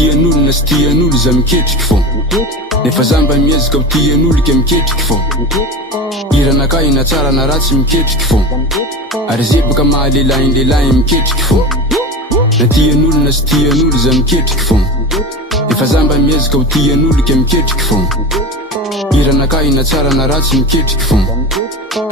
Tian'olo na sy tian'olo za miketriky fô nefa zamba miezaka ho tian'olo ke miketriky fô iranaka ina tsara na ratsy miketriky fô ary zebaka mahalelahin-lelahy miketriky fô na tian'olo na sy tian'olo za miketriky fô nefa zamba miezaka ho tian'olo ke miketriky fô iranaka ina tsara na ratsy miketriky fô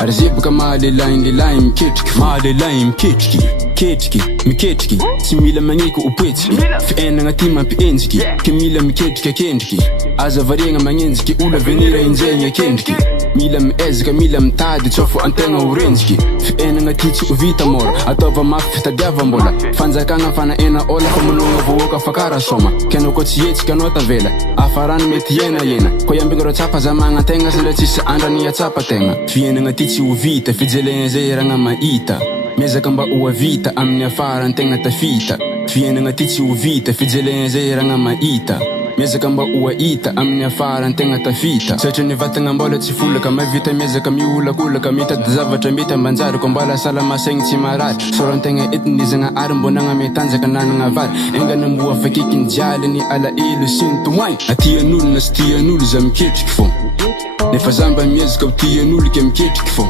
ary zebaka mahalelahin-lelahy miketriky fô mahalelahy miketriky ketriky miketriky tsy mila magniky opoetsiky fiainagna ty mampienjiky ke mila miketriky akendriky aza variagna magnenjiky olo avenira injegny akendriky mila miezaka mila mitady tsofo antegna ho renjiky fiainagna ty tsy ho vita mora ataova mafy fitadiava mbola fanjakagna fanaena ola fa manogna voaka fakara soma kenao ko tsy etsika anao tavela afarany mety iena ko iambigna ro tsapa za magnategna sandra tsisy andrany atsapa tegna fiainagna ty tsy ho vita fijelegna zay ragna mahita miezaka mba ho avita amin'ny afara antegna tafita fiainagna ty tsy ho vita fijelegna zay ragna mahita miezaka mba ho ahita amin'ny afara antegna tafita satria ny vatagna mbola tsy folaka mavita miezaka miolakolaka mitady zavatra mety ambanjary ko mbola salamasaigny tsy marary sorantegna etinizagna ary mbonagna metanjaka nanagna vary engana mbo afakikiny jialy ny alaelo sy ny tomoay atian'olo na sy tian'olo za miketriky fô nefa zamba miezaka ho tian'olo ke miketriky fô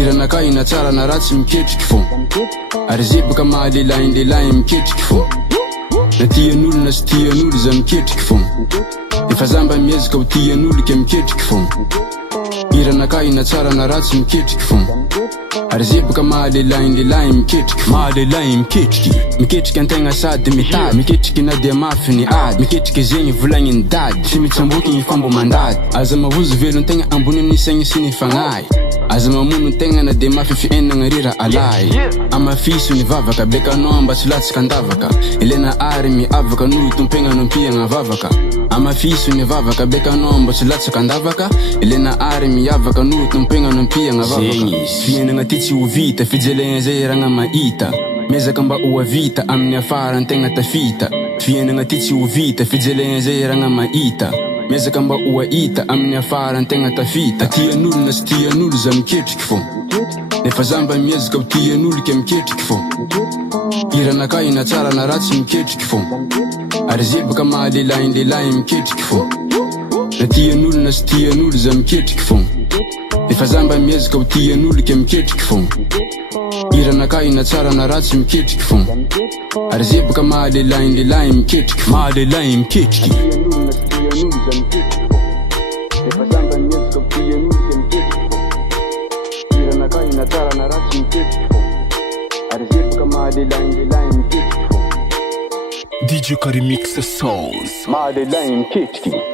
iranaka ina tsara na ratsy miketriky fô ary zebaka mahalelahin-lelahy miketriky fô na tian'olo na sy tian'olo za miketriky fô nefa zamba miezaka ho tian'olo ke miketriky fô iranaka ina tsara na ratsy miketriky fô ary zebaka mahalelahin-lelahy miketriky fô mahalelahy miketriky antegna sady mitady miketriky na dia mafy ny ady miketriky zegny volagniny dady tsy mitsamboky ny fambo mandady aza mahozo velon-tegna ambony amin'ny saigny sy ny fagnahy aza mamono tegna na dia mafy fiainagna rira alay amafiso ny vavaka bekanao mba tsy latsaka andavaka elena ary miavaka noho tompegna nompiagna vavaka amafiso ny vavaka bekanao mba tsy latsaka andavaka elena ary miavaka noho tompegna nompiagna vavaka fiainagna ty tsy ho vita fijelegna zay ragna mahita miezaka mba ho avita amin'ny afara antegna tafita fiainagna ty tsy ho vita fijelegna zay ragna mahita miezaka mba ho ahita amin'ny afara antegna tafita tian'olo na sy tian'olo za miketriky fô nefa zamba miezaka ho tian'olo ke miketriky fô iranaka ina tsara na ratsy miketriky fô ary zebaka mahalelahin-lelahy miketriky fô na tian'olo na sy tian'olo za miketriky fô nefa zamba miezaka ho tian'olo ke miketriky fô iranaka ina tsara na ratsy miketriky fô ary zebaka mahalelahin-lelahy miketriky fô mahalelahy miketriky nefa zamba miezaka ho tian'olo ke miketriky fô iranaka ina tsara na ratsy miketriky fô ary zebaka mahalelahin-lelahy miketriky fô DJ Karimix Sounds mahalelahy miketriky